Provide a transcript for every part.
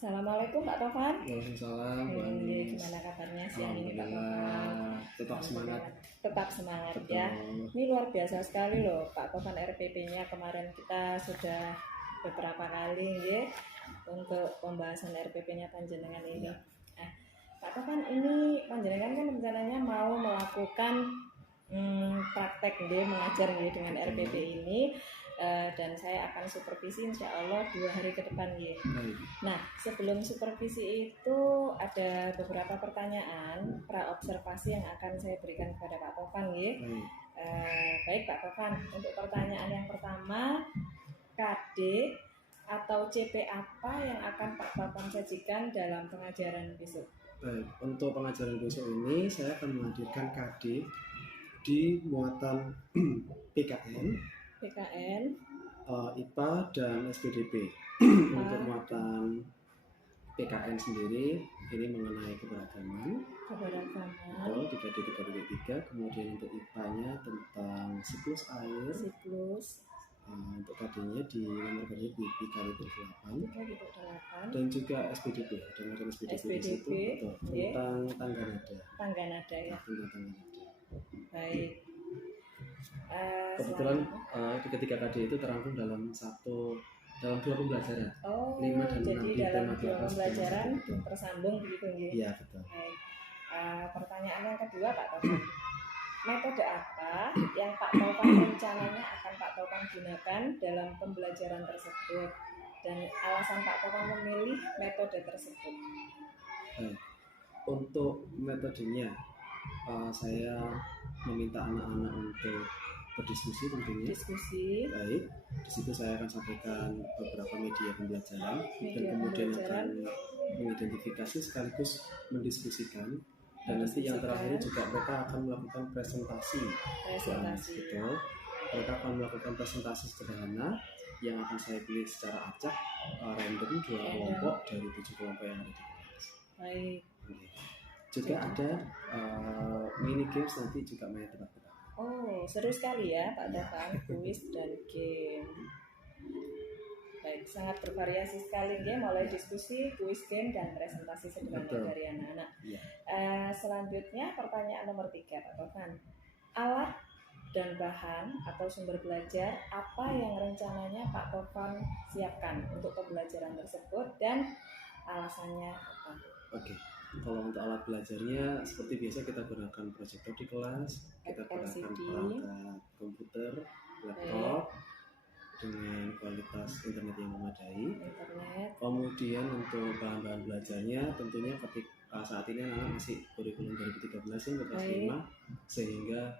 Assalamualaikum Pak Tovan. Waalaikumsalam. Bu Ani. Gimana kabarnya siang ini Pak Tovan? Alhamdulillah, tetap semangat. Tetap semangat Betul. ya. Ini luar biasa sekali loh Pak Tovan, RPP-nya kemarin kita sudah beberapa kali ya untuk pembahasan RPP-nya panjenengan ini. Nah, Pak Tovan, ini panjenengan kan rencananya mau melakukan praktek mengajar dengan RPP ini. Dan saya akan supervisi insya Allah 2 hari ke depan ya. Nah, sebelum supervisi itu ada beberapa pertanyaan pra-observasi yang akan saya berikan kepada Pak Tovan ya. Baik Pak Tovan, untuk pertanyaan yang pertama, KD atau CP apa yang akan Pak Tovan sajikan dalam pengajaran besok? Baik, untuk pengajaran besok ini saya akan menghadirkan KD di muatan PKN, IPA dan SPDP. Untuk muatan PKN sendiri ini mengenai keberagaman. Betul, 3D3.3. Kemudian untuk IPA-nya tentang siklus air. Untuk KD-nya di nomor kerja di 3.8. Dan juga SPDP, ada model SPDP di situ. Betul, tentang tangga nada. Tangga nada ya. Tangga nada. Baik. Kebetulan ketiga KD itu terangkum dalam 2 pembelajaran. 5 dan 6 jadi dalam 2 pembelajaran tersambung begitu ya? Iya, betul. Baik. Pertanyaan yang kedua Pak Tovan, metode apa yang Pak Tovan rencananya akan Pak Tovan gunakan dalam pembelajaran tersebut dan alasan Pak Tovan memilih metode tersebut? Untuk metodenya saya meminta anak-anak untuk berdiskusi tentunya. Baik, di situ saya akan sampaikan beberapa media pembelajaran dan kemudian akan mengidentifikasi sekaligus mendiskusikan dan nanti yang terakhir juga mereka akan melakukan presentasi. Betul. Mereka akan melakukan presentasi sederhana yang akan saya pilih secara acak random 2 kelompok dari 7 kelompok yang ada di kelas. Baik. Juga ada mini games nanti juga main tebak-tebak. Seru sekali ya Pak Tovan, kuis dan game. Baik, sangat bervariasi sekali game, mulai diskusi, kuis, game, dan presentasi sederhana dari anak-anak. Selanjutnya pertanyaan nomor 3 Pak Tovan, alat dan bahan atau sumber belajar apa yang rencananya Pak Tovan siapkan untuk pembelajaran tersebut dan alasannya apa? Oke. Kalau untuk alat belajarnya seperti biasa kita gunakan proyektor di kelas, kita gunakan perangkat komputer, laptop dengan kualitas internet yang memadai. Kemudian untuk bahan-bahan belajarnya tentunya saat ini anak masih kurikulum 2013 yang kelas 5 sehingga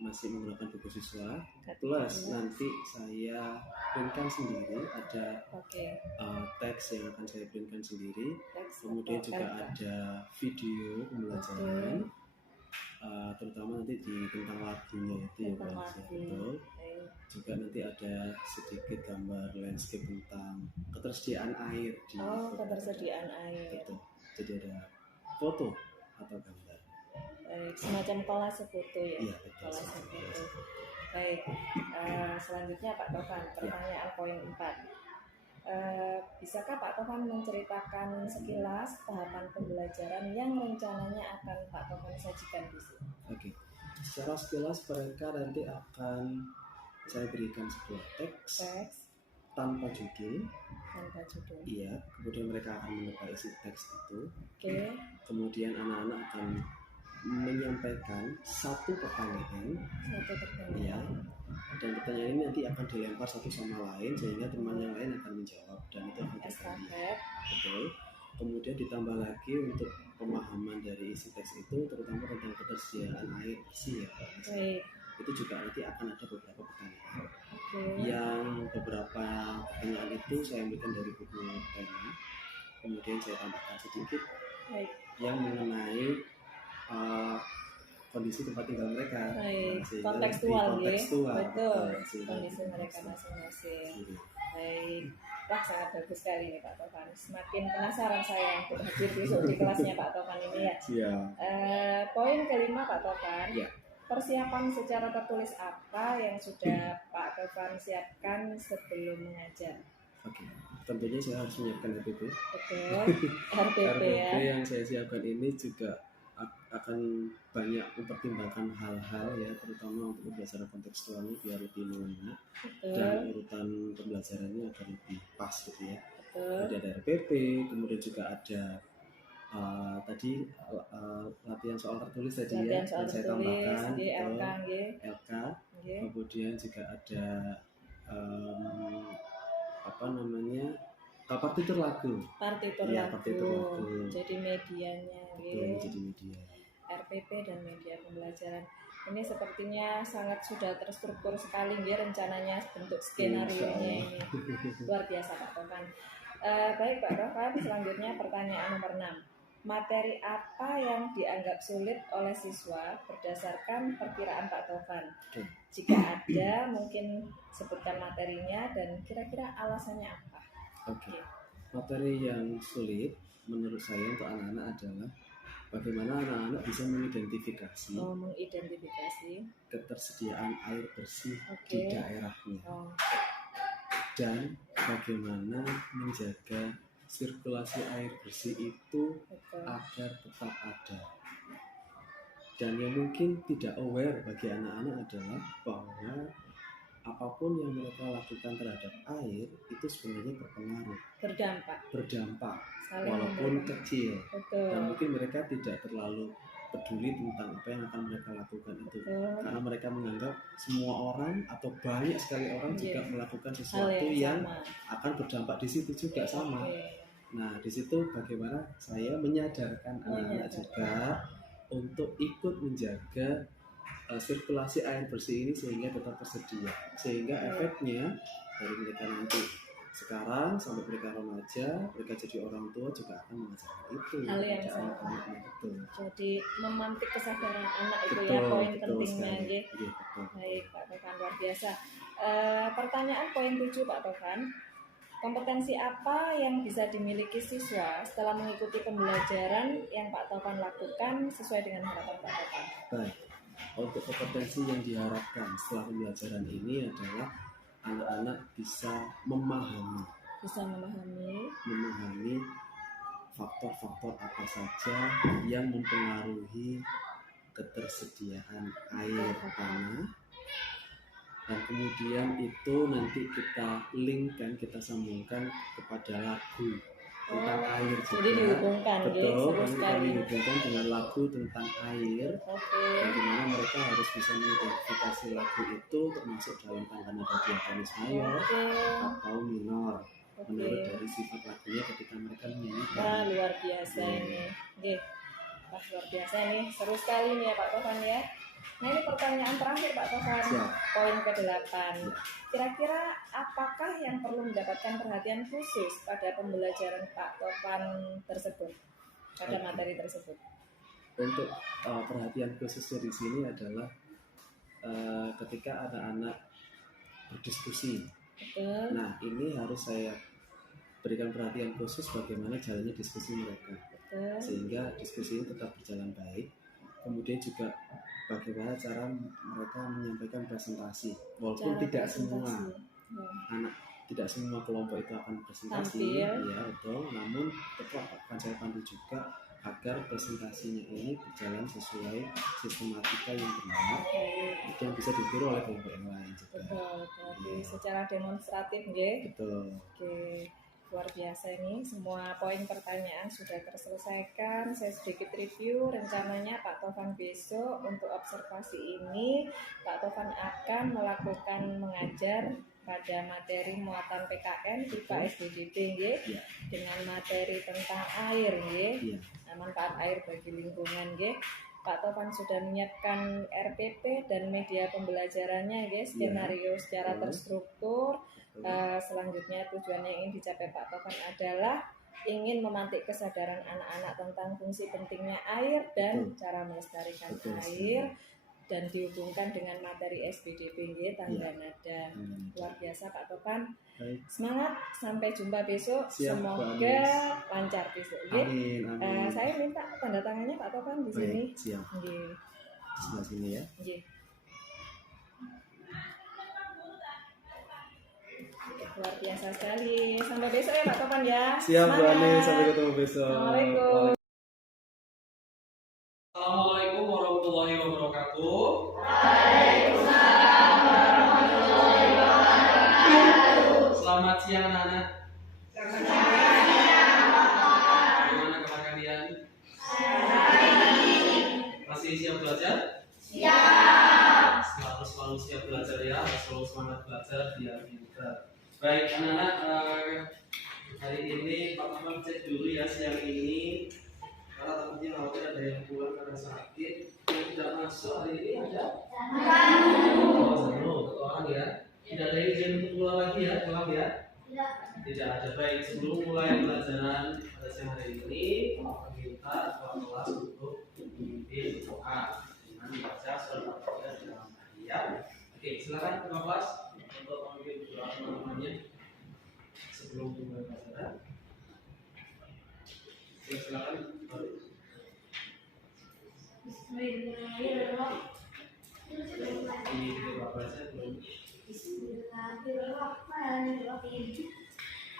masih menggunakan buku siswa, plus nanti saya printkan sendiri, ada teks yang akan saya printkan sendiri, kemudian juga ada video pembelajaran, terutama nanti tentang lagunya itu ya Pak. Betul. Juga nanti ada sedikit gambar landscape tentang ketersediaan air di ketersediaan air. Betul. Jadi ada foto atau gambar. Semacam kolase foto ya. Iya, kolase foto. Baik. Selanjutnya Pak Tovan, pertanyaan poin 4. Bisakah Pak Tovan menceritakan sekilas tahapan pembelajaran yang rencananya akan Pak Tovan sajikan besok? Oke. Secara sekilas mereka nanti akan saya berikan sebuah teks tanpa judul. Iya, kemudian mereka akan menebak isi teks itu. Kemudian anak-anak akan menyampaikan satu pertanyaan. Ya, dan pertanyaan ini nanti akan dilempar satu sama lain sehingga teman yang lain akan menjawab dan itu akan terjadi. Betul. Kemudian ditambah lagi untuk pemahaman dari isi teks itu terutama tentang ketersediaan air bersih ya Pak. Itu juga nanti akan ada beberapa pertanyaan. Yang beberapa pertanyaan itu saya ambilkan dari buku tema. Kemudian saya tambahkan sedikit yang mengenai kondisi tempat tinggal mereka, kontekstual, betul, kondisi mereka masing-masing. Baik, sangat bagus sekali nih Pak Tovan. Semakin penasaran saya untuk hadir besok di kelasnya Pak Tovan ini ya. Poin kelima Pak Tovan, persiapan secara tertulis apa yang sudah Pak Tovan siapkan sebelum mengajar? Oke, tentunya saya harus menyiapkan RPP. Betul. RPP ya. Yang saya siapkan ini juga akan banyak mempertimbangkan hal-hal ya, terutama untuk pembelajaran kontekstualnya biar lebih mengena dan urutan pembelajarannya agar lebih pas gitu ya. Jadi ada RPP, kemudian juga ada tadi latihan soal tertulis tadi ya, yang saya tambahkan LK. Kemudian juga ada partitur lagu. Jadi medianya. Jadi media. RPP dan media pembelajaran. Ini sepertinya sangat sudah terstruktur sekali ya rencananya, bentuk skenario-nya ini. Luar biasa Pak Tovan. Baik Pak Tovan, selanjutnya pertanyaan nomor 6. Materi apa yang dianggap sulit oleh siswa berdasarkan perkiraan Pak Tovan? Jika ada, mungkin sebutkan materinya dan kira-kira alasannya apa? Materi yang sulit menurut saya untuk anak-anak adalah bagaimana anak-anak bisa mengidentifikasi ketersediaan air bersih di daerahnya, dan bagaimana menjaga sirkulasi air bersih itu agar tetap ada. Dan yang mungkin tidak aware bagi anak-anak adalah bahwa apapun yang mereka lakukan terhadap air itu sebenarnya berpengaruh, berdampak walaupun kecil. Dan mungkin mereka tidak terlalu peduli tentang apa yang akan mereka lakukan itu, karena mereka menganggap semua orang atau banyak sekali orang juga melakukan sesuatu yang akan berdampak di situ juga sama. Nah, di situ bagaimana saya menyadarkan anak-anak juga untuk ikut menjaga sirkulasi air bersih ini sehingga tetap tersedia, sehingga efeknya dari mereka nanti sekarang sampai mereka remaja, mereka jadi orang tua juga akan mengajarkan itu hal yang sama. Jadi memantik kesadaran anak itu poin pentingnya. Baik Pak Tovan, luar biasa. Pertanyaan poin 7 Pak Tovan. Kompetensi apa yang bisa dimiliki siswa setelah mengikuti pembelajaran yang Pak Tovan lakukan sesuai dengan harapan Pak Tovan? Baik. Untuk kompetensi yang diharapkan setelah pembelajaran ini adalah anak-anak bisa memahami faktor-faktor apa saja yang mempengaruhi ketersediaan air tanah, dan kemudian itu nanti kita linkkan, kita sambungkan kepada lagu tentang air juga. Jadi dihubungkan, betul, kami dihubungkan dengan lagu tentang air. Bagaimana mereka harus bisa mengidentifikasi lagu itu termasuk dalam tangga nada diatonis mayor atau minor, menurut dari sifat lagunya ketika mereka menyanyikan. Luar biasa ini. Luar biasa ini, seru sekali nih ya Pak Tovan ya. Nah, ini pertanyaan terakhir Pak Tovan, poin ke-8. Kira-kira apakah yang perlu mendapatkan perhatian khusus pada pembelajaran Pak Tovan tersebut, pada materi tersebut? Untuk perhatian khususnya di sini adalah ketika anak-anak berdiskusi. Nah, ini harus saya berikan perhatian khusus bagaimana jalannya diskusi mereka, sehingga diskusi ini tetap berjalan baik. Kemudian juga bagaimana cara mereka menyampaikan presentasi, walaupun tidak semua anak, tidak semua kelompok itu akan presentasi, ya betul. Namun tetap akan saya pandu juga agar presentasinya ini berjalan sesuai sistematika yang benar, yang bisa ditiru oleh kelompok yang lain juga. Betul. Secara demonstratif, nggih. Betul. Luar biasa ini, semua poin pertanyaan sudah terselesaikan. Saya sedikit review rencananya Pak Tovan besok untuk observasi ini Pak Tovan akan melakukan mengajar pada materi muatan PKN IPA SDDB dengan materi tentang air manfaat air bagi lingkungan Pak Tovan sudah menyiapkan RPP dan media pembelajarannya skenario secara terstruktur. Selanjutnya tujuan yang ingin dicapai Pak Tovan adalah ingin memantik kesadaran anak-anak tentang fungsi pentingnya air dan cara melestarikan air, dan dihubungkan dengan materi SBDP tangga nada. Luar biasa Pak Tovan. Semangat, sampai jumpa besok. Semoga lancar besok. Amin. Saya minta tanda tangannya Pak Tovan di sini. Siap. Di sebelah sini ya. luar biasa sekali. Sampai besok ya Pak Topan ya. Siap Bu Ani, Semangat. sampai ketemu besok. Assalamualaikum. Assalamualaikum warahmatullahi wabarakatuh. Waalaikumsalam warahmatullahi wabarakatuh. Selamat siang anak-anak. Selamat siang, Bapak. Bagaimana kabar kalian? Masih siap belajar? Siap. Selalu siap belajar ya, selalu semangat belajar biar pintar. Baik anak-anak, hari ini Pak Maman cek dulu ya siang ini. Karena takutnya khawatir ada yang pulang karena sakit. Yang tidak masuk hari ini ada? Satu orang ya. Tidak ada izin untuk pulang lagi ya, pulang ya? Tidak ada. Baik, sebelum mulai pelajaran pada siang hari ini, Bapak minta ketua kelas untuk memimpin doa dengan membaca surat Al-Fatihah dalam tahiyat. Oke, silakan ketua kelas untuk memimpin doa teman-temannya sebelum mulai pelajaran. Oke, silakan. Di kedua kelasnya belum. Bismillahirrahmanirrahim.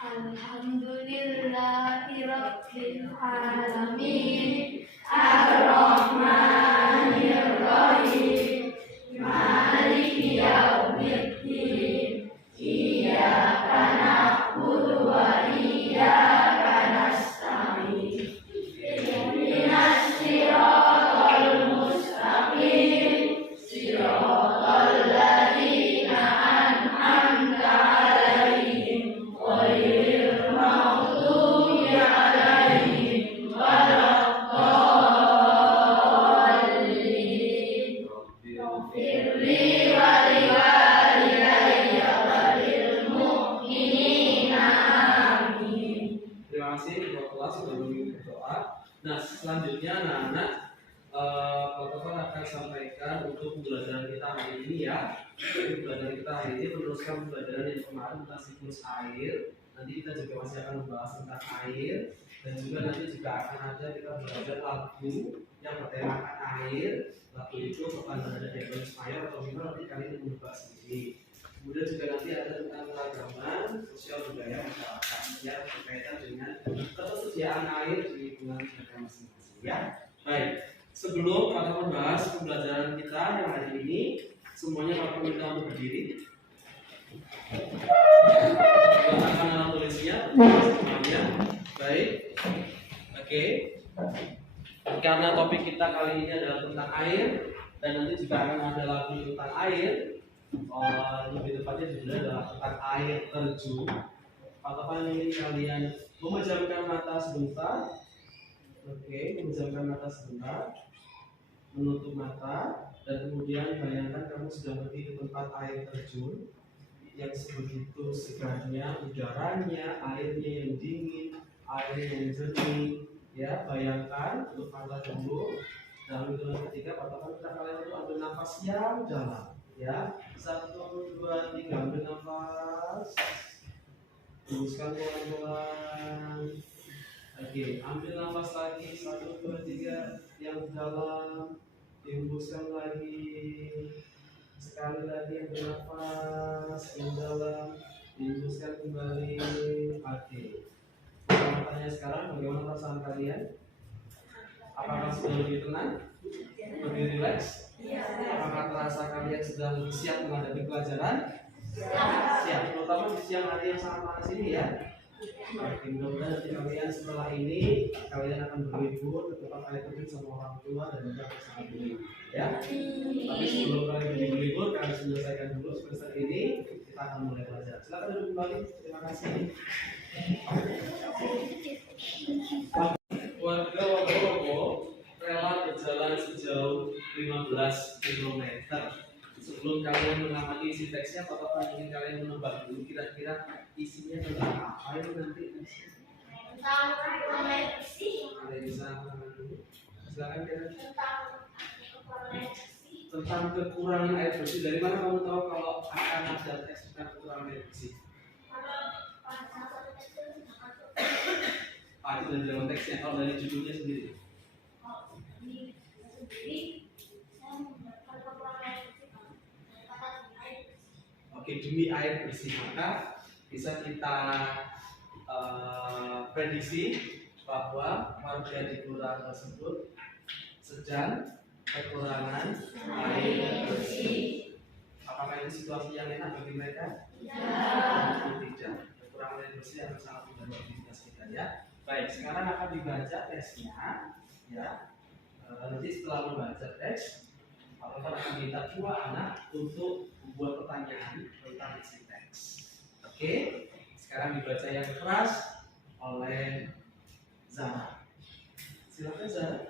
Alhamdulillahirabbil alamin. Ar-Rahmanir-Rahim. Maliki yaumiddin. Iyyaka na'budu wa iyyaka nasta'in. Ihdinas siratal mustaqim. Siratal ladzina an'amta 'alaihim ghairil maghdubi 'alaihim waladdallin. Firli wa liwalidayya wa lil mu'minina amin. Terima kasih ketua kelas sudah memimpin berdoa. Nah, selanjutnya anak-anak Pak Topan akan sampaikan untuk pembelajaran kita hari ini ya. Jadi pembelajaran kita hari ini meneruskan pembelajaran yang kemarin tentang siklus air. Nanti kita juga masih akan membahas tentang air dan juga nanti juga akan ada kita belajar lagu yang bertemakan air. Lagu itu akan ada di balance mayor atau minor, nanti kalian menebak sendiri. Kemudian juga nanti ada tentang keragaman sosial budaya masyarakat yang berkaitan dengan ketersediaan air di lingkungan mereka masing-masing ya. Baik, sebelum kita membahas pembelajaran kita yang hari ini, semuanya Bapak minta untuk berdiri. Gunakan alat tulisnya semuanya. Baik, oke. Karena topik kita kali ini adalah tentang air dan nanti juga akan ada lagu tentang air. Lebih tepatnya judulnya adalah tentang air terjun. Apakah ini kalian memejamkan mata sebentar? Oke, memejamkan mata sebentar, menutup mata, dan kemudian bayangkan kamu sedang pergi ke tempat air terjun yang sebegitu segarnya udaranya, airnya yang dingin, airnya yang jernih. Ya, bayangkan untuk mata dulu. Dalam hitungan ketiga, katakan kita kalian itu ambil nafas yang dalam. Ya, 1, 2, 3, ambil nafas, hembuskan pelan-pelan. Oke, ambil nafas lagi, 1, 2, 3 yang dalam, dihembuskan lagi. Sekali lagi ambil nafas yang dalam, dihembuskan kembali. Oke. Saya tanya sekarang, bagaimana perasaan kalian? Apakah sudah lebih tenang? Lebih rileks? Apakah terasa kalian sudah lebih siap menghadapi pelajaran? Siap, terutama di siang hari yang sangat panas ini ya. Oke, mudah-mudahan nanti kalian setelah ini kalian akan berlibur ke tempat air terjun sama orang tua dan juga pasangan dulu ya. Tapi sebelum kalian pergi berlibur, kalian selesaikan dulu semester ini, kita akan mulai belajar. Silakan duduk kembali. Terima kasih. Warga Wonokromo rela berjalan sejauh 15 km. Sebelum kalian mengamati isi teksnya, apakah mungkin kalian menebak dulu kira-kira isinya tentang apa itu nanti? Tentang koneksi. Ada yang bisa mengamati dulu? Silakan kira. Tentang Kekurangan air bersih. Dari mana kamu tahu kalau akan ada teks tentang kekurangan air bersih? Itu dari dalam teksnya, kalau dari judulnya sendiri. Oke, demi air bersih maka bisa kita prediksi bahwa warga di kelurahan tersebut sedang kekurangan air bersih. Apakah ini situasi yang enak bagi mereka? Tidak. Kekurangan air bersih yang sangat mengganggu aktivitas kita ya. Baik, sekarang akan dibaca teksnya ya. Nanti setelah membaca teks, Pak Tovan akan minta 2 anak untuk membuat pertanyaan tentang isi teks. Oke, sekarang dibaca yang keras oleh Zahra. Silakan Zahra.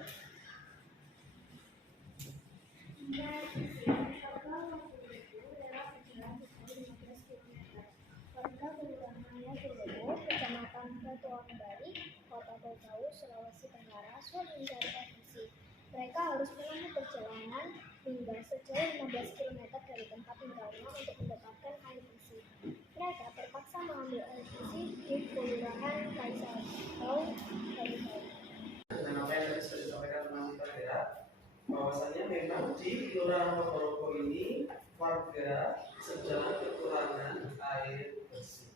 Warga Kelurahan Purworejo, Kecamatan Batuang Bari, Kota Bau, Sulawesi Tenggara, sulit mencari air bersih. Mereka harus menempuh perjalanan hingga sejauh 15 km dari tempat tinggalnya untuk mendapatkan air bersih. Mereka terpaksa mengambil air bersih di Kelurahan Kaisarbau, Bau. Dengan apa yang tadi sudah disampaikan teman kita ya, bahwasanya memang di Kelurahan Purworejo ini warga sedang kekurangan air bersih.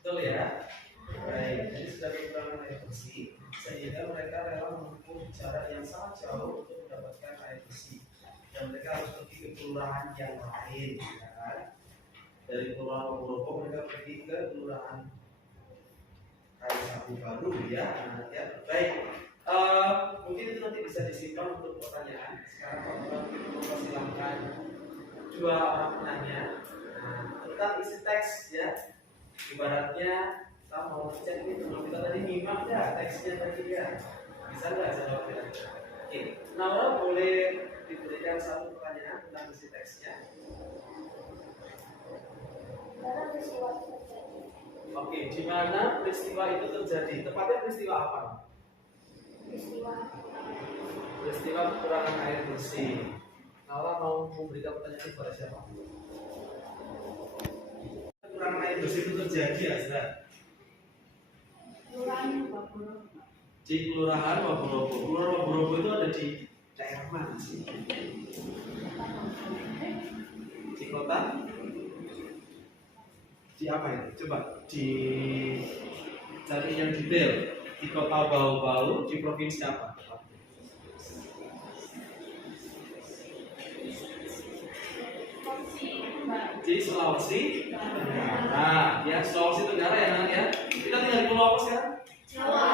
Betul ya? Baik, jadi sudah kekurangan air bersih sehingga mereka rela menempuh jarak yang sangat jauh untuk mendapatkan air bersih. Dan mereka harus pergi ke kelurahan yang lain, ya kan? Dari Kelurahan Purworejo mereka pergi ke Kelurahan Kaisarbau Baru ya, ya. Baik. Mungkin itu nanti bisa disimpan untuk pertanyaan. Sekarang Pak silakan 2 orang penanya tentang isi teks ya. Ibaratnya kita mau cek ini teman kita tadi nyimak ya teksnya tadi ya. Bisa nggak jawab kira-kira? Oke, Naura boleh diberikan 1 pertanyaan tentang isi teksnya. Oke, di mana peristiwa itu terjadi? Tepatnya peristiwa apa? Peristiwa kekurangan air bersih. Naura mau memberikan pertanyaan kepada siapa? Kekurangan air bersih itu terjadi Azra? Di Kelurahan Waborobo. Kelurahan Waborobo itu ada di daerah mana sih? Di kota? Di apa ini? Coba di cari yang detail. Di kota Bau-Bau, di provinsi apa? Di Sulawesi Tenggara. Ya, Sulawesi Tenggara ya anak ya. Kita tinggal di pulau apa sekarang? Jawa.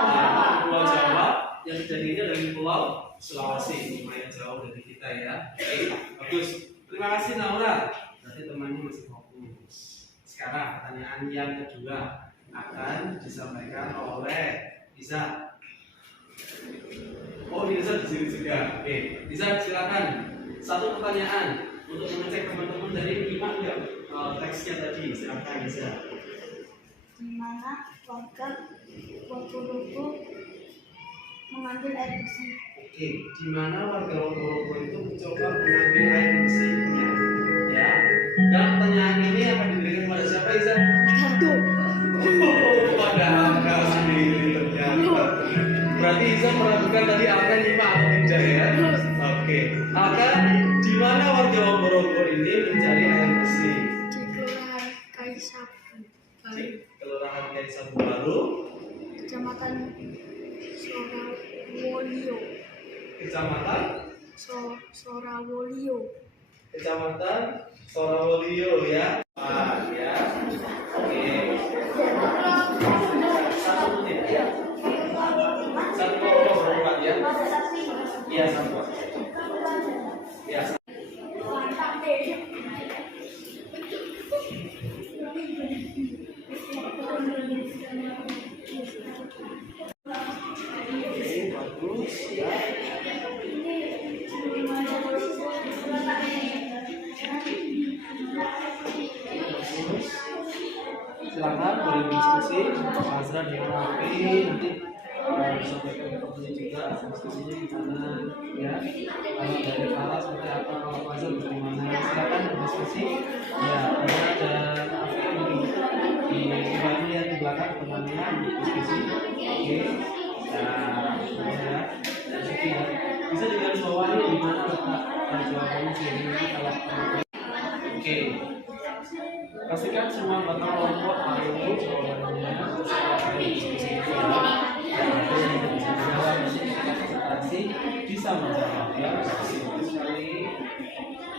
Pulau Jawa. Yang kejadiannya dari Pulau Sulawesi. Lumayan jauh dari kita ya. Oke, bagus. Terima kasih Naura. Berarti temannya masih fokus. Sekarang pertanyaan yang kedua akan disampaikan oleh Isa. Oh, Isa di sini juga. Oke, Isa silakan. 1 pertanyaan untuk mengecek teman-teman dari menyimak ya teksnya tadi. Silakan Isa. Di mana warga Purworejo mengambil air bersih? Oke, di mana warga Purworejo itu mencoba mengambil air bersih ya. Dan pertanyaan ini akan diberikan kepada siapa Isa? Pada Alka sendiri ternyata. Berarti Isa meragukan tadi Alka nyimak atau tidak ya? Oke, Alka, di mana warga Purworejo ini mencari air bersih? Di Kelurahan Kaisarbau, Di Kelurahan Kaisarbau Baru, Kecamatan Sorawolio. Kecamatan Sorawolio. Kecamatan Sorawolio ya. Ya. Oke. 1 menit ya. 1 berempat ya. Iya 1. Ya. Oke, bagus ya. Silakan boleh diskusi. Azra dilengkapi nanti disampaikan ke temannya juga diskusinya gimana ya. Kalau dari Kala seperti apa, kalau Azra bagaimana? Silakan berdiskusi. Ya, ada Afi di bagian di belakang temannya diskusi. Oke. Nah, ya. Bisa juga bawahi di mana letak jawabannya sehingga kalau oke. Pastikan semua anggota kelompok tahu jawabannya sesuai diskusi presentasi bisa menjawab ya sekali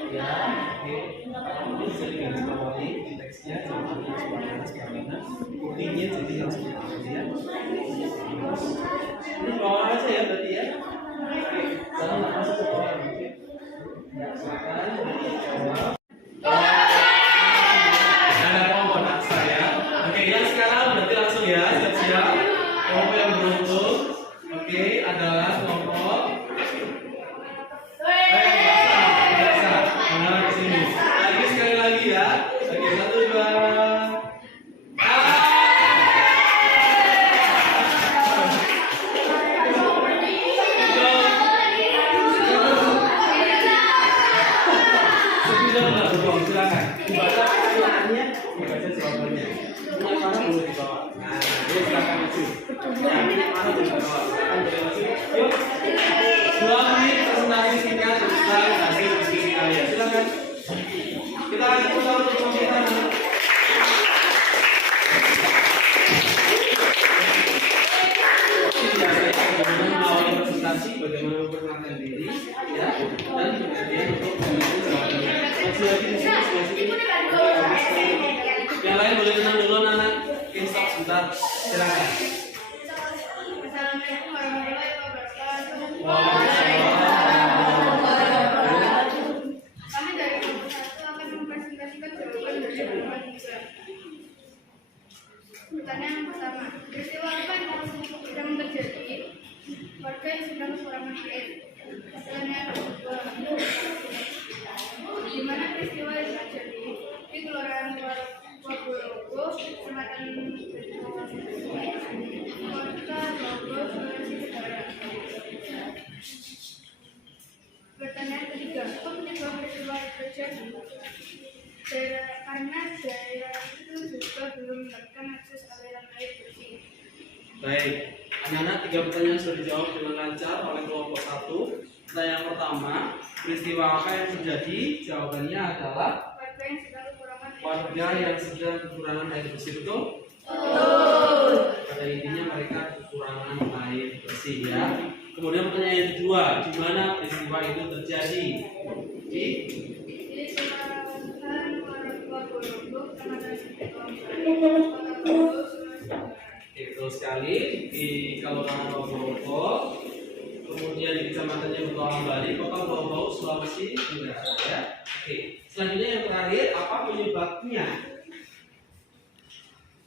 ya. Oke, ini bisa digarisbawahi di teksnya jawabannya sebagaimana buktinya jadi yang seperti ini ya. Ini bawah aja ya berarti ya. Oke, jangan masuk ke bawah. Oke, silakan jawab. Ada kelompok naksa ya. Oke, yang sekarang berarti langsung ya, siap-siap. Kelompok yang beruntung, oke, adalah kelompok naksa. Mengarah ke sini. Nah, ini sekali lagi ya. Oke, 1, 2. Silakan dibaca pertanyaannya, dibaca jawabannya. Yang mana boleh dibawa. Nah, ini silakan maju. Yang mana boleh dibawa. Silakan boleh maju. Yuk. 2 menit presentasi singkat tentang hasil diskusi kalian. Silakan. Kita akan coba untuk memberikan mengawali presentasi, bagaimana memperkenalkan diri, ya, dan kemudian untuk menuju jawabannya. Yang lain boleh tenang dulu anak-anak. Oke, stop sebentar. Silakan. Assalamualaikum warahmatullahi wabarakatuh. Kami dari kelompok 1 akan mempresentasikan jawaban dari jawaban Isra. Pertanyaan yang pertama, peristiwa apa yang sedang terjadi? Warga yang sedang kekurangan air. Pertanyaan yang kedua, di mana peristiwa yang terjadi? Di Kelurahan Wagorogo, Kecamatan Kota Bogor, Sulawesi Tenggara. Pertanyaan ketiga, apa penyebab peristiwa yang terjadi? Karena daerah itu juga belum mendapatkan akses aliran air bersih. Baik, anak-anak 3 pertanyaan sudah dijawab dengan lancar oleh kelompok 1. Pertanyaan pertama, peristiwa apa yang terjadi? Jawabannya adalah warga yang sedang kekurangan air bersih, betul? Pada intinya mereka kekurangan air bersih ya. Kemudian pertanyaan yang kedua, di mana peristiwa itu terjadi? Di Kelurahan Wagorogo, Kecamatan Kota Bogor, Sulawesi Tenggara. Betul sekali, di Kelurahan Wagorogo, kemudian di kecamatannya Bukawang Bali, Kota Bogor, Sulawesi Tenggara ya. Oke, selanjutnya yang terakhir, apa penyebabnya?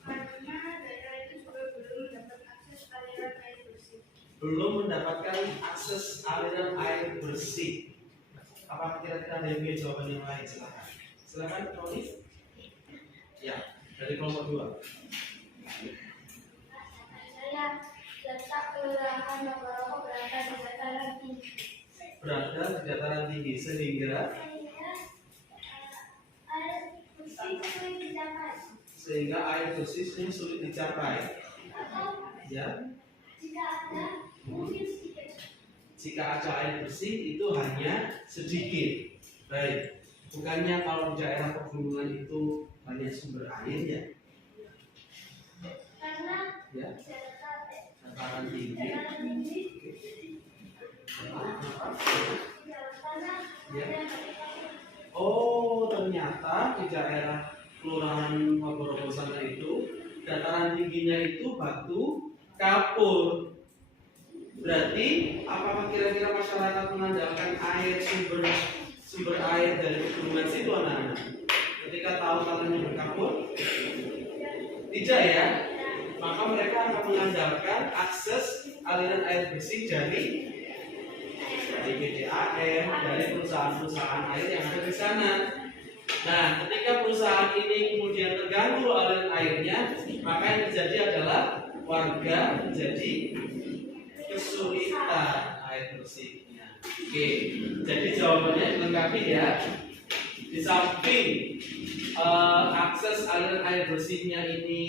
Karena daerah itu juga belum mendapat akses aliran air bersih. Belum mendapatkan akses aliran air bersih. Apa kira-kira ada yang punya jawaban yang lain? Silakan. Silakan, Roni. Ya, dari kelompok 2. Saya letak Kelurahan Wagorogo berada di dataran tinggi. Berada di dataran tinggi sehingga air bersih sulit dicapai. Ya. Jika ada air bersih itu hanya sedikit. Baik. Bukannya kalau di daerah pegunungan itu banyak sumber air ya? Ya. Dataran tinggi. Ya. Oh, ternyata di daerah Kelurahan Wagorogo sana itu dataran tingginya itu batu kapur. Berarti apakah kira-kira masyarakat mengandalkan air sumber air dari pegunungan situ anak-anak? Ketika tahu tanahnya berkapur? Tidak ya. Maka mereka akan mengandalkan akses aliran air bersih dari PDAM, dari perusahaan-perusahaan air yang ada di sana. Nah, ketika perusahaan ini kemudian terganggu aliran airnya, maka yang terjadi adalah warga menjadi kesulitan air bersihnya. Oke, jadi jawabannya dilengkapi ya. Di samping akses aliran air bersihnya ini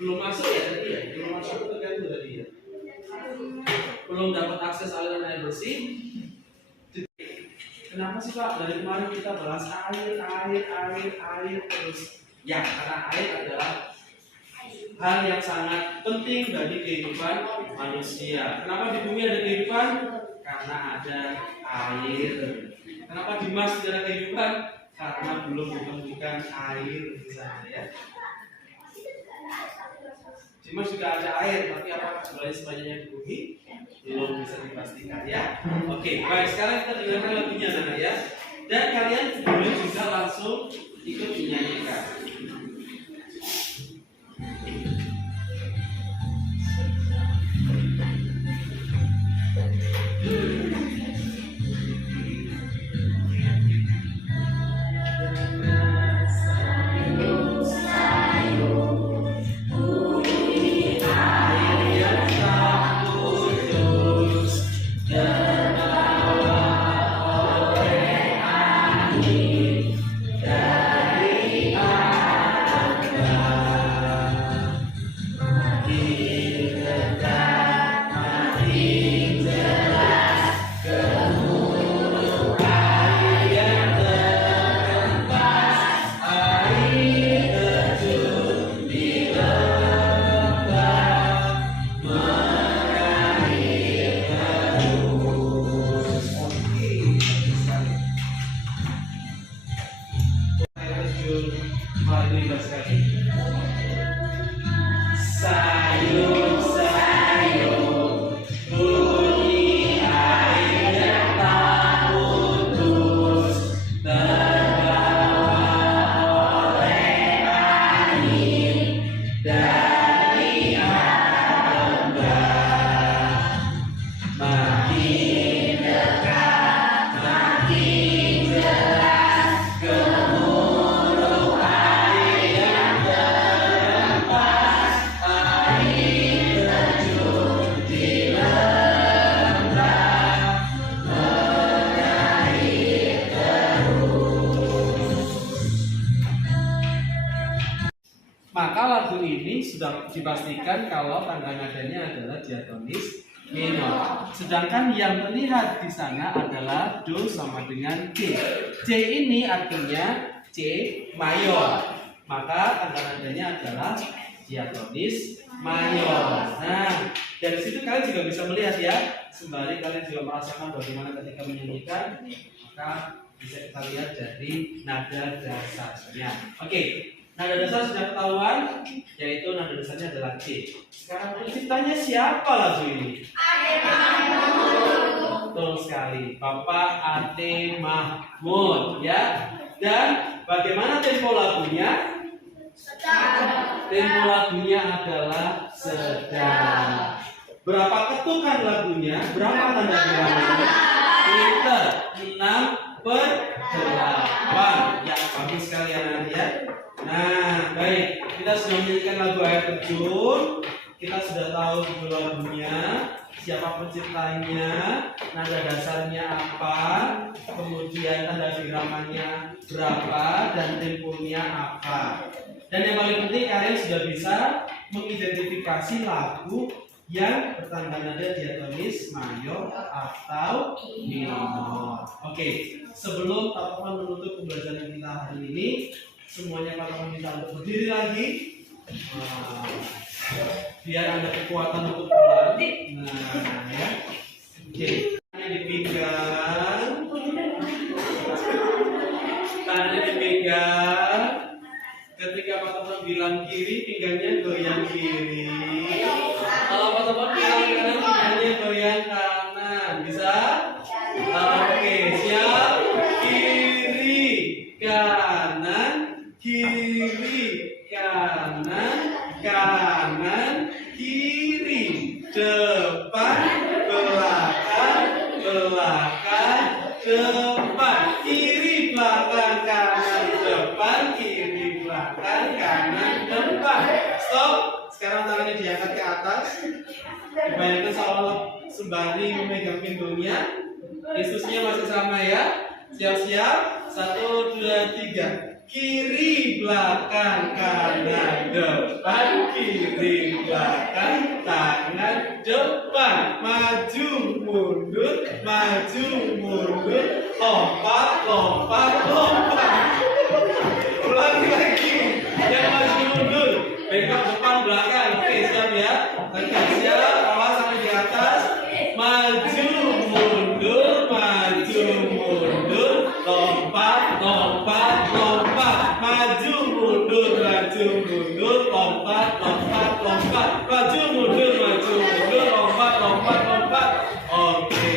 belum masuk ya tadi ya, belum masuk terganggu tadi ya. Belum dapat akses aliran air bersih. kenapa sih Pak dari kemarin kita bahas air terus? Ya, karena air adalah hal yang sangat penting bagi kehidupan manusia. Kenapa di bumi ada kehidupan? Karena ada air. Kenapa di Mars tidak ada kehidupan? Karena belum ditemukan air di sana ya. Di Mars juga ada air, tapi apakah sebanyak di bumi? Belum bisa dipastikan ya. Oke, baik, sekarang kita dengarkan lagunya Nana ya. Dan kalian boleh juga langsung ikut menyanyikan. Maka lagu ini sudah dipastikan kalau tangga nadanya adalah diatonis minor. Sedangkan yang terlihat di sana adalah do sama dengan C. C ini artinya C mayor. Maka tangga nadanya adalah diatonis mayor. Nah, dari situ kalian juga bisa melihat ya, sembari kalian juga merasakan bagaimana ketika menyanyikan, maka bisa kita lihat dari nada dasarnya. Oke. Nada dasar sudah ketahuan, yaitu nada dasarnya adalah C. Sekarang penciptanya siapa lagu ini? Ade Mahmud. Betul sekali, Bapak Ade Mahmud ya. Dan bagaimana tempo lagunya? Sedang. Tempo lagunya adalah sedang. Berapa ketukan lagunya? Berapa tanda bilangannya? Pinter. 6/8. Ya, bagus sekali anak ya. Nah, baik. Kita sudah menyanyikan lagu Air Terjun. Kita sudah tahu judul lagunya, siapa penciptanya, nada dasarnya apa, kemudian tanda bilangannya berapa, dan temponya apa. Dan yang paling penting kalian sudah bisa mengidentifikasi lagu yang bertanda nada diatonis mayor atau minor. Oke, sebelum Pak Topan menutup pembelajaran kita hari ini, semuanya Pak Topan minta untuk berdiri lagi. Biar ada kekuatan untuk pulang. Nah, ya. Oke, tangannya dipinggang. Tangannya dipinggang. Ketika Pak Topan bilang kiri, pinggangnya goyang kiri. Kalau Pak Topan bilang kanan, pinggangnya goyang kanan. Bisa? Oke, siap. Kiri, kanan, kiri, kanan, kanan, kiri, depan, belakang, belakang, depan, kiri, belakang, kanan, depan, kiri, belakang, kanan, depan. Stop. Sekarang tangannya diangkat ke atas. Dibayangkan seolah sembari memegang pinggangnya. Instruksinya masih sama ya. Siap-siap. 1, 2, 3. Kiri, belakang, kanan, depan. Kiri, belakang, tangan, depan. maju mundur, maju mundur, lompat, lompat, lompat. Ulangi lagi. Yang maju mundur, bengkok depan belakang. Oke, siap ya. Lagi siap, awas sampai di atas. Maju mundur, maju mundur, lompat, lompat, lompat. Maju mundur, maju mundur, lompat, lompat, lompat. Maju mundur, lompat, lompat, lompat. Oke.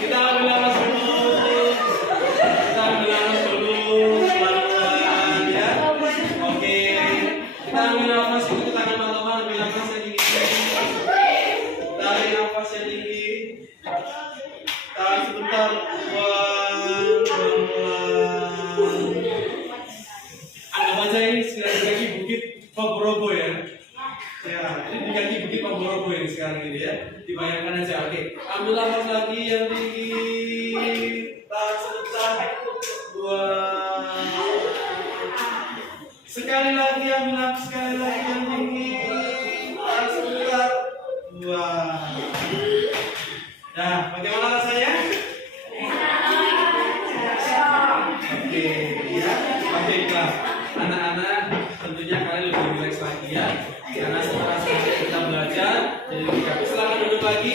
Kita ambil nafas dulu. Kita ambil nafas dulu. Pelan-pelan ya. Oke. Kita ambil nafas dulu, tangan teman-teman, ambil nafas yang tinggi. Tarik nafas yang tinggi. Tahan sebentar. Buang, pelan-pelan. Anggap aja ini kaki bukit Paborobo ya. Ya, ini di kaki bukit Paborobo yang sekarang ini ya. Dibayangkan aja. Oke, ambil nafas lagi yang tinggi. Tahan sebentar. Buang. Sekali lagi ambil nafas, sekali lagi yang tinggi. Tahan sebentar. Buang. Nah, bagaimana rasanya? Oke, ya. Baiklah, anak-anak, tentunya kalian lebih rileks lagi ya. Karena setelah kita belajar, jadi lebih silakan duduk lagi.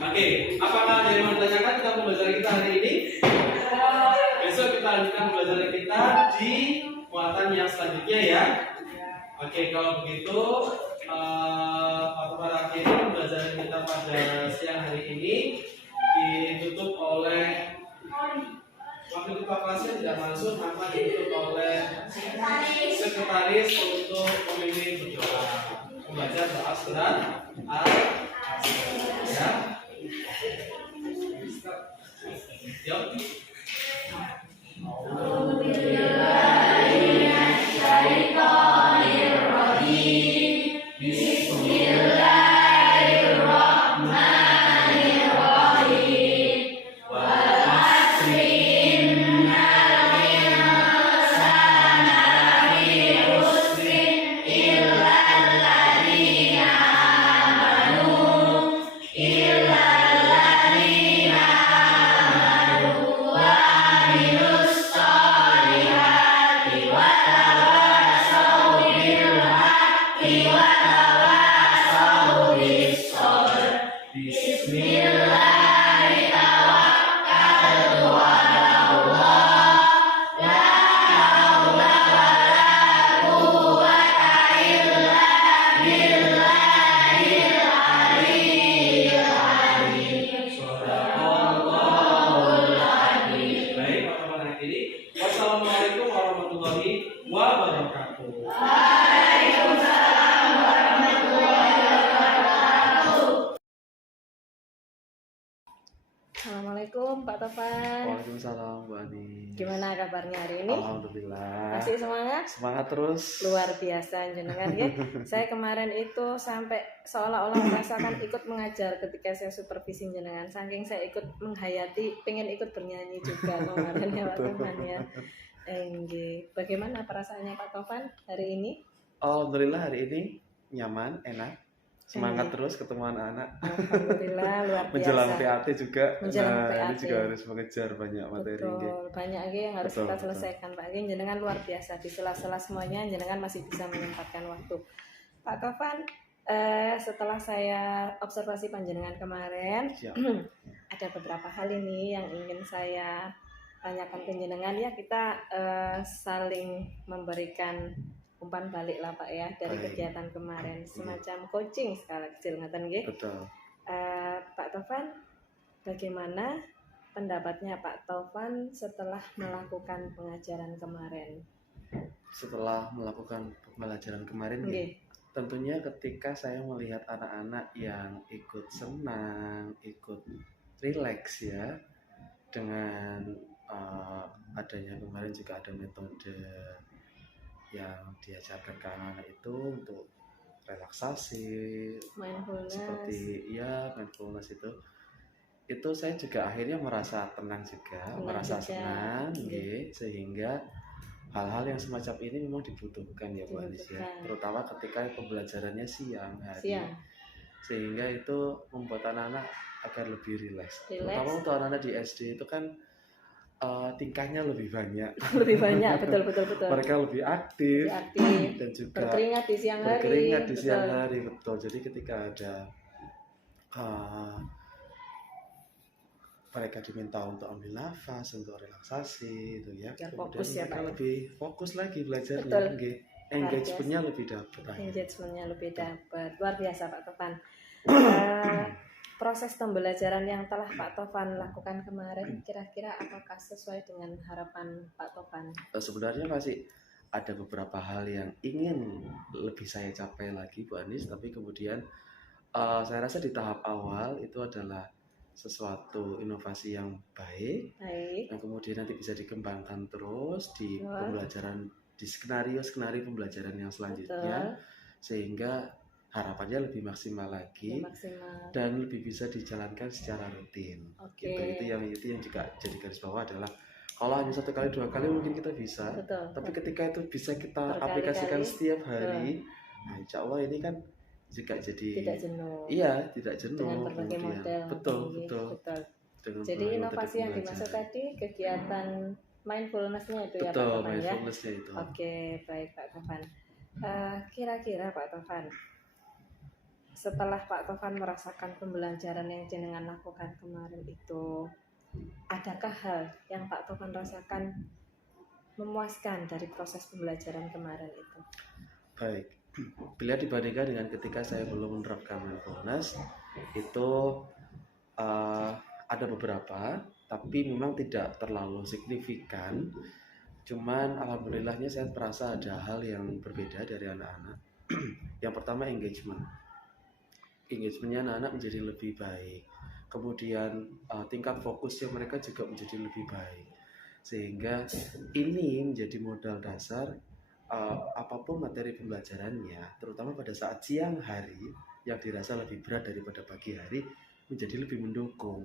Oke, apakah ada yang mau ditanyakan tentang pembelajaran kita hari ini? Besok kita lanjutkan pembelajaran kita di muatan yang selanjutnya ya. Oke, kalau begitu, pada akhirnya pembelajaran kita pada siang hari ini ditutup oleh waktu ketua kelasnya tidak langsung, maka ditutup oleh sekretaris untuk memimpin berdoa, membaca doa surat ya. Yuk. Wassalamualaikum warahmatullahi wabarakatuh. Assalamualaikum Pak Tovan. Waalaikumsalam Bu Ani. Gimana kabarnya hari ini? Alhamdulillah. Masih semangat? Semangat terus. Luar biasa jenengan ya. Saya kemarin itu sampai seolah-olah merasakan ikut mengajar ketika saya supervisi jenengan. Saking saya ikut menghayati, pengen ikut bernyanyi juga kemarin ya Pak Tovan ya. Bagaimana perasaannya Pak Tovan hari ini? Alhamdulillah hari ini nyaman, enak. Semangat terus ketemu anak-anak. Alhamdulillah luar biasa. Menjelang PAT juga. Menjelang PAT. Ini juga harus mengejar banyak materi. Betul, banyak lagi yang harus Betul, kita selesaikan Pak. Jenengan luar biasa di sela-sela semuanya jenengan masih bisa menyempatkan waktu. Pak Tovan, setelah saya observasi panjenengan kemarin, ada beberapa hal ini yang ingin saya tanyakan ke jenengan ya. Kita saling memberikan umpan balik lah Pak ya dari kegiatan kemarin, semacam coaching skala kecil ngaten nggih. Betul. Pak Tovan, bagaimana pendapatnya Pak Tovan setelah melakukan pengajaran kemarin? Setelah melakukan pembelajaran kemarin, tentunya ketika saya melihat anak-anak yang ikut senang, ikut rileks ya, dengan adanya kemarin juga ada metode yang diajarkan ke anak-anak itu untuk relaksasi, mindfulness, seperti mindfulness itu saya juga akhirnya merasa tenang juga, merasa senang, sehingga hal-hal yang semacam ini memang dibutuhkan ya Bu Anis ya, terutama ketika pembelajarannya siang hari. sehingga itu membuat anak-anak agar lebih rileks. Terutama untuk anak-anak di SD itu kan tingkahnya lebih banyak. Lebih banyak, betul. Mereka lebih aktif dan juga berkeringat di siang hari. Siang hari, betul. Jadi ketika ada mereka diminta untuk ambil nafas, untuk relaksasi itu ya. Biar kemudian fokus ya, mereka Pak. lebih fokus lagi belajarnya. Betul. Engagementnya lebih dapat. Engagementnya lebih dapat. Luar biasa Pak Tovan. Proses pembelajaran yang telah Pak Tovan lakukan kemarin kira-kira apakah sesuai dengan harapan Pak Tovan? Sebenarnya masih ada beberapa hal yang ingin lebih saya capai lagi Bu Anis, tapi kemudian saya rasa di tahap awal itu adalah sesuatu inovasi yang baik. Dan kemudian nanti bisa dikembangkan terus di pembelajaran, di skenario pembelajaran yang selanjutnya. Betul. Sehingga harapannya lebih maksimal lagi dan lebih bisa dijalankan secara rutin. Gitu. Itu yang juga jadi garis bawah adalah kalau hanya 1 kali 2 kali mungkin kita bisa. Betul. Tapi ketika itu bisa kita aplikasikan setiap hari, nah insya Allah ini kan juga jadi tidak jenuh. Iya, tidak jenuh. Dengan berbagai model. Betul. Jadi inovasi yang dimaksud tadi kegiatan mindfulness-nya itu. Betul, ya Pak Tovan ya. Mindfulness-nya itu. Oke, baik Pak Tovan. Kira-kira Pak Tovan, setelah Pak Tovan merasakan pembelajaran yang jenengan lakukan kemarin itu, adakah hal yang Pak Tovan rasakan memuaskan dari proses pembelajaran kemarin itu? Baik, bila dibandingkan dengan ketika saya belum menerapkan mindfulness, itu ada beberapa, tapi memang tidak terlalu signifikan. Cuman alhamdulillahnya saya merasa ada hal yang berbeda dari anak-anak. Yang pertama engagementnya anak-anak menjadi lebih baik. Kemudian tingkat fokusnya mereka juga menjadi lebih baik. Sehingga ini menjadi modal dasar apapun materi pembelajarannya, terutama pada saat siang hari yang dirasa lebih berat daripada pagi hari, menjadi lebih mendukung.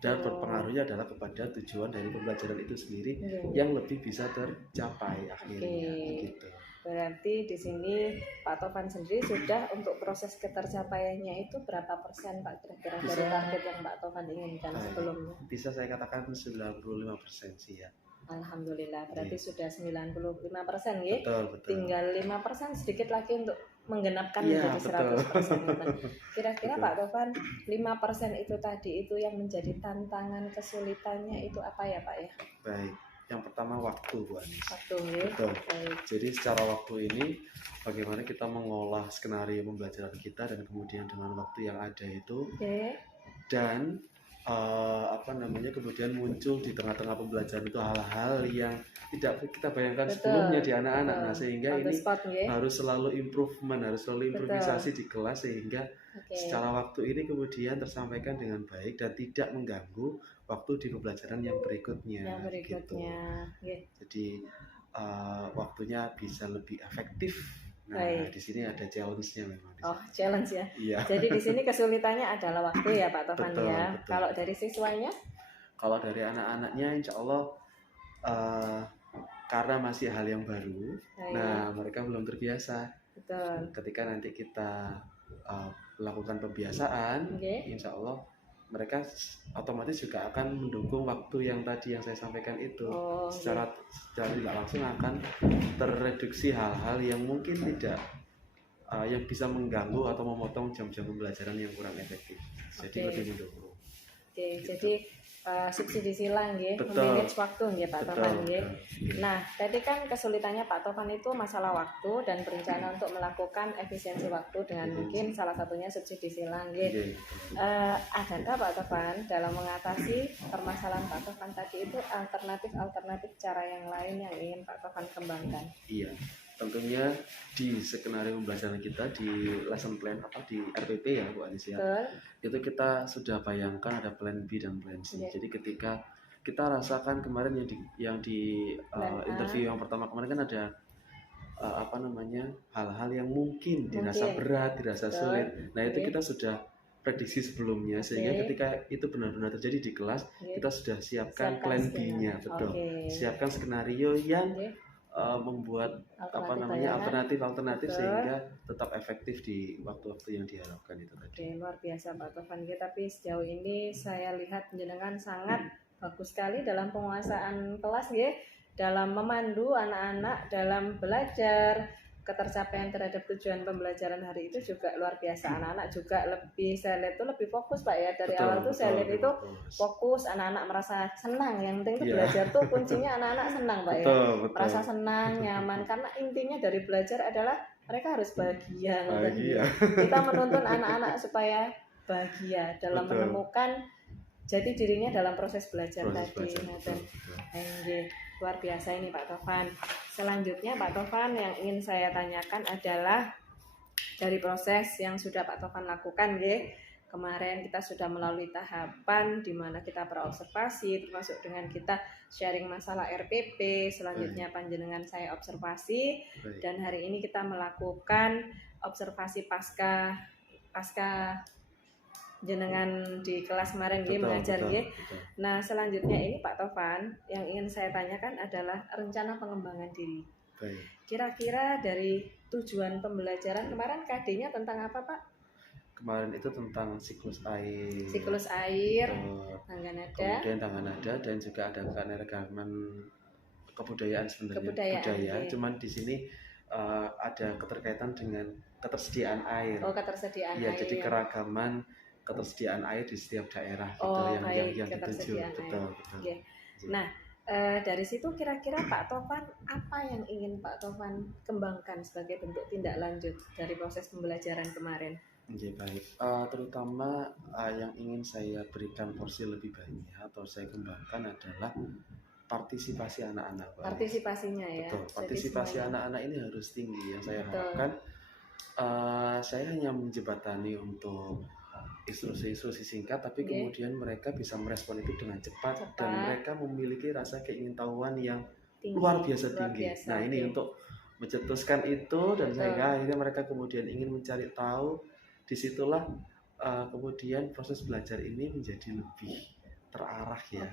Dan berpengaruhnya adalah kepada tujuan dari pembelajaran itu sendiri yang lebih bisa tercapai akhirnya. Gitu. Berarti di sini Pak Tovan sendiri sudah untuk proses ketercapaiannya itu berapa persen Pak kira-kira dari target yang Pak Tovan inginkan sebelumnya? Bisa saya katakan 95% sih ya. Alhamdulillah, berarti sudah 95% ya. Betul. Tinggal 5% sedikit lagi untuk menggenapkan menjadi 100%. Kira-kira Pak Tovan, 5% itu tadi itu yang menjadi tantangan kesulitannya itu apa ya Pak ya? Baik. Yang pertama waktu Bu Anis. Waktu ya. Betul. Baik. Jadi secara waktu ini bagaimana kita mengolah skenario pembelajaran kita dan kemudian dengan waktu yang ada itu. Dan kemudian muncul di tengah-tengah pembelajaran itu hal-hal yang tidak kita bayangkan sebelumnya di anak-anak. Nah, sehingga ini harus selalu improvement, harus selalu improvisasi di kelas sehingga secara waktu ini kemudian tersampaikan dengan baik dan tidak mengganggu waktu di pembelajaran yang berikutnya. Gitu. Jadi waktunya bisa lebih efektif. Nah, di sini ada challenge-nya memang. Challenge ya. Iya. Jadi di sini kesulitannya adalah waktu ya Pak Tovan ya. Betul. Kalau dari siswanya? Kalau dari anak-anaknya insya Allah karena masih hal yang baru, nah mereka belum terbiasa. Betul. Ketika nanti kita melakukan pembiasaan, insya Allah mereka otomatis juga akan mendukung waktu yang tadi yang saya sampaikan itu. Secara tidak langsung akan terreduksi hal-hal yang mungkin tidak yang bisa mengganggu atau memotong jam-jam pembelajaran yang kurang efektif. Jadi lebih mendukung. Gitu. Jadi subsidi silang ya, memanage waktu ya Pak Tovan ya. Nah, tadi kan kesulitannya Pak Tovan itu masalah waktu dan berencana untuk melakukan efisiensi waktu dengan mungkin salah satunya subsidi silang ya. Adakah Pak Tovan dalam mengatasi permasalahan Pak Tovan tadi itu alternatif cara yang lain yang ingin Pak Tovan kembangkan? Iya. Tentunya di skenario pembelajaran kita di lesson plan di RPP ya Bu Anis ya. Itu kita sudah bayangkan ada plan B dan plan C. Jadi ketika kita rasakan kemarin yang di interview yang pertama kemarin kan ada hal-hal yang mungkin dirasa berat, dirasa sulit. Nah, itu kita sudah prediksi sebelumnya sehingga ketika itu benar-benar terjadi di kelas, kita sudah siapkan plan B-nya, betul. Siapkan skenario yang membuat alternatif alternatif Betul. sehingga tetap efektif di waktu-waktu yang diharapkan itu tadi. Oke, luar biasa Pak Tovan. Tapi sejauh ini saya lihat jenengan sangat bagus sekali dalam penguasaan kelas ya, dalam memandu anak-anak dalam belajar. Ketercapaian terhadap tujuan pembelajaran hari itu juga luar biasa. Anak-anak juga lebih, saya lihat itu lebih fokus Pak ya. Dari awal tuh saya lihat itu fokus, anak-anak merasa senang. Yang penting itu belajar tuh kuncinya anak-anak senang Pak ya. Merasa senang, nyaman. Karena intinya dari belajar adalah mereka harus bahagia. Kita menuntun anak-anak supaya bahagia dalam menemukan jati dirinya dalam proses belajar tadi. Luar biasa ini Pak Tovan. Selanjutnya Pak Tovan yang ingin saya tanyakan adalah dari proses yang sudah Pak Tovan lakukan ya. Kemarin kita sudah melalui tahapan di mana kita berobservasi, termasuk dengan kita sharing masalah RPP, selanjutnya panjenengan saya observasi, dan hari ini kita melakukan observasi pasca jenengan di kelas kemarin mengajar ya. Nah selanjutnya ini Pak Tovan yang ingin saya tanyakan adalah rencana pengembangan diri. Kira-kira dari tujuan pembelajaran kemarin KD-nya tentang apa Pak? Kemarin itu tentang siklus air, tangga nada, kemudian tangga nada, dan juga ada keanekaragaman kebudayaan sebenarnya. Budaya. Cuman di sini ada keterkaitan dengan ketersediaan air. Ketersediaan air. Jadi keragaman ketersediaan air di setiap daerah yang dituju. Betul. Okay. Nah, dari situ kira-kira Pak Tovan apa yang ingin Pak Tovan kembangkan sebagai bentuk tindak lanjut dari proses pembelajaran kemarin? Baik. Terutama yang ingin saya berikan porsi lebih banyak atau saya kembangkan adalah partisipasi anak-anak. Partisipasinya ya. Betul. Partisipasi anak-anak ini harus tinggi. Yang saya harapkan saya hanya menjembatani untuk instruksi singkat, tapi kemudian mereka bisa merespon itu dengan cepat. Dan mereka memiliki rasa keingintahuan yang luar biasa tinggi. Nah ini untuk mencetuskan itu, dan sehingga akhirnya mereka kemudian ingin mencari tahu. Disitulah kemudian proses belajar ini menjadi lebih terarah ya.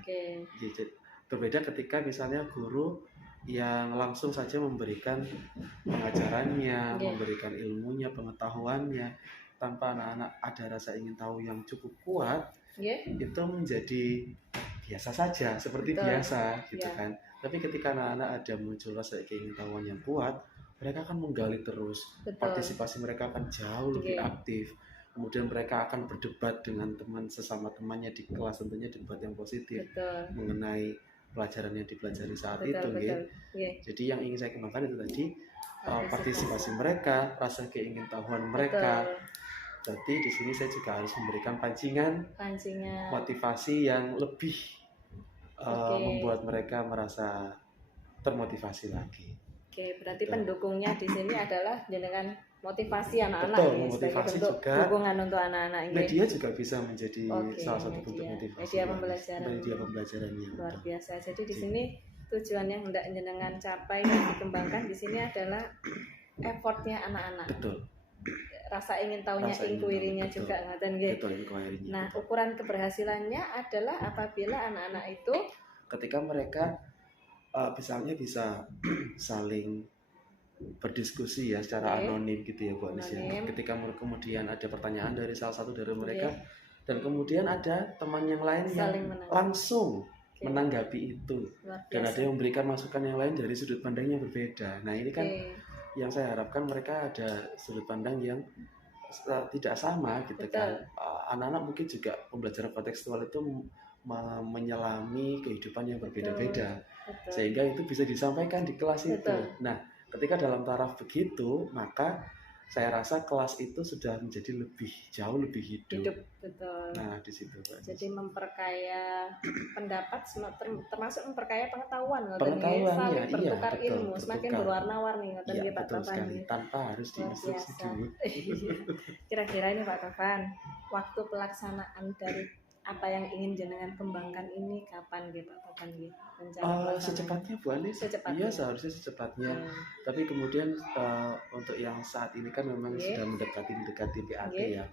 Jadi, berbeda ketika misalnya guru yang langsung saja memberikan pengajarannya, memberikan ilmunya, pengetahuannya, tanpa anak-anak ada rasa ingin tahu yang cukup kuat, itu menjadi biasa saja, seperti biasa gitu kan. Tapi ketika anak-anak ada muncul rasa keingintahuan yang kuat, mereka akan menggali terus. Partisipasi mereka akan jauh lebih aktif. Kemudian mereka akan berdebat dengan sesama temannya di kelas, tentunya debat yang positif mengenai pelajaran yang dipelajari saat itu. Jadi yang ingin saya kembangkan itu tadi partisipasi mereka, rasa keingintahuan mereka. Tapi di sini saya juga harus memberikan pancingan motivasi yang lebih membuat mereka merasa termotivasi lagi. Berarti pendukungnya di sini adalah dengan motivasi anak-anak. Motivasi juga. Dukungan untuk anak-anak ini. Media juga bisa menjadi salah satu bentuk motivasi. Media pembelajarannya. Luar biasa. Jadi di sini tujuan yang hendak jenengan capai dan dikembangkan di sini adalah effortnya anak-anak. Rasa ingin tahunya, inquiry-nya juga ngaten nggih. Nah, ukuran keberhasilannya adalah apabila anak-anak itu ketika mereka misalnya bisa saling berdiskusi ya secara anonim gitu ya Bu Anis ya. Ketika kemudian ada pertanyaan dari salah satu dari mereka dan kemudian ada teman yang lain yang langsung menanggapi itu dan ada yang memberikan masukan yang lain dari sudut pandang yang berbeda. Nah ini kan yang saya harapkan mereka ada sudut pandang yang tidak sama gitu kan. Anak-anak mungkin juga pembelajaran kontekstual itu menyelami kehidupan yang berbeda-beda sehingga itu bisa disampaikan di kelas itu. Nah ketika dalam taraf begitu maka saya rasa kelas itu sudah menjadi jauh lebih hidup. Nah di situ Pak. Jadi memperkaya pendapat termasuk memperkaya pengetahuan saling bertukar ilmu semakin berwarna-warni Pak Tovan tanpa harus diinstruksi dulu. Kira-kira ini Pak Tovan, waktu pelaksanaan dari apa yang ingin jenengan kembangkan ini kapan Pak Tovan secepatnya Bu Anis. Iya seharusnya secepatnya. Tapi kemudian untuk yang saat ini kan memang sudah mendekati PAT ya.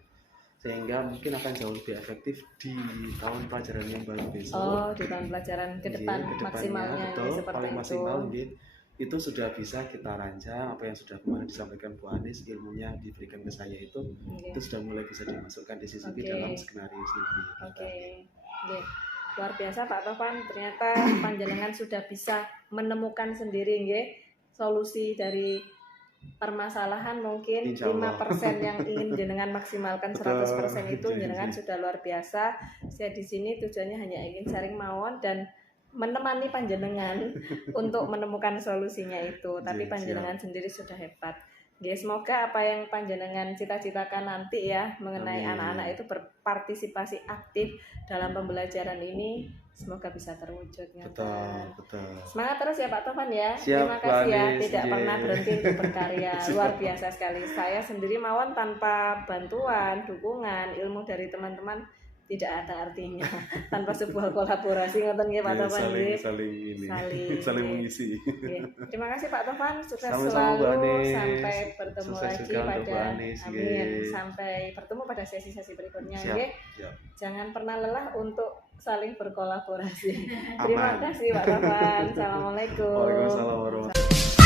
Sehingga mungkin akan jauh lebih efektif di tahun pelajaran yang baru besok. Di tahun pelajaran ke depan maksimalnya betul, paling maksimal gitu. itu sudah bisa kita rancang. Apa yang sudah kemarin disampaikan Bu Anis, ilmunya diberikan ke saya itu sudah mulai bisa dimasukkan di CCP dalam skenario sendiri. Luar biasa Pak Tovan, ternyata panjenengan sudah bisa menemukan sendiri solusi dari permasalahan. Mungkin 5% yang ingin jenengan maksimalkan 100% itu jenengan sudah luar biasa. Saya di sini tujuannya hanya ingin sharing mawon dan menemani panjenengan untuk menemukan solusinya itu. Tapi panjenengan sendiri sudah hebat. Semoga apa yang panjenengan cita-citakan nanti ya mengenai anak-anak itu berpartisipasi aktif dalam pembelajaran ini, semoga bisa terwujud. Betul. Semangat terus ya Pak Tovan ya. Siap, terima kasih ya, Anis, tidak pernah berhenti untuk berkarya. Luar biasa sekali. Saya sendiri mawon tanpa bantuan, dukungan, ilmu dari teman-teman tidak ada artinya. Tanpa sebuah kolaborasi ngoten nggih Pak Tovan nggih. Saling mengisi. Terima kasih Pak Tovan, sukses Sama-sama, selalu. Bu Anis. Sampai bertemu Sukses lagi juga untuk Bu pada Anis, amin. Sampai bertemu pada sesi-sesi berikutnya nggih. Jangan pernah lelah untuk saling berkolaborasi. Terima kasih Pak Tovan. Assalamualaikum. Waalaikumsalam warahmatullahi wabarakatuh.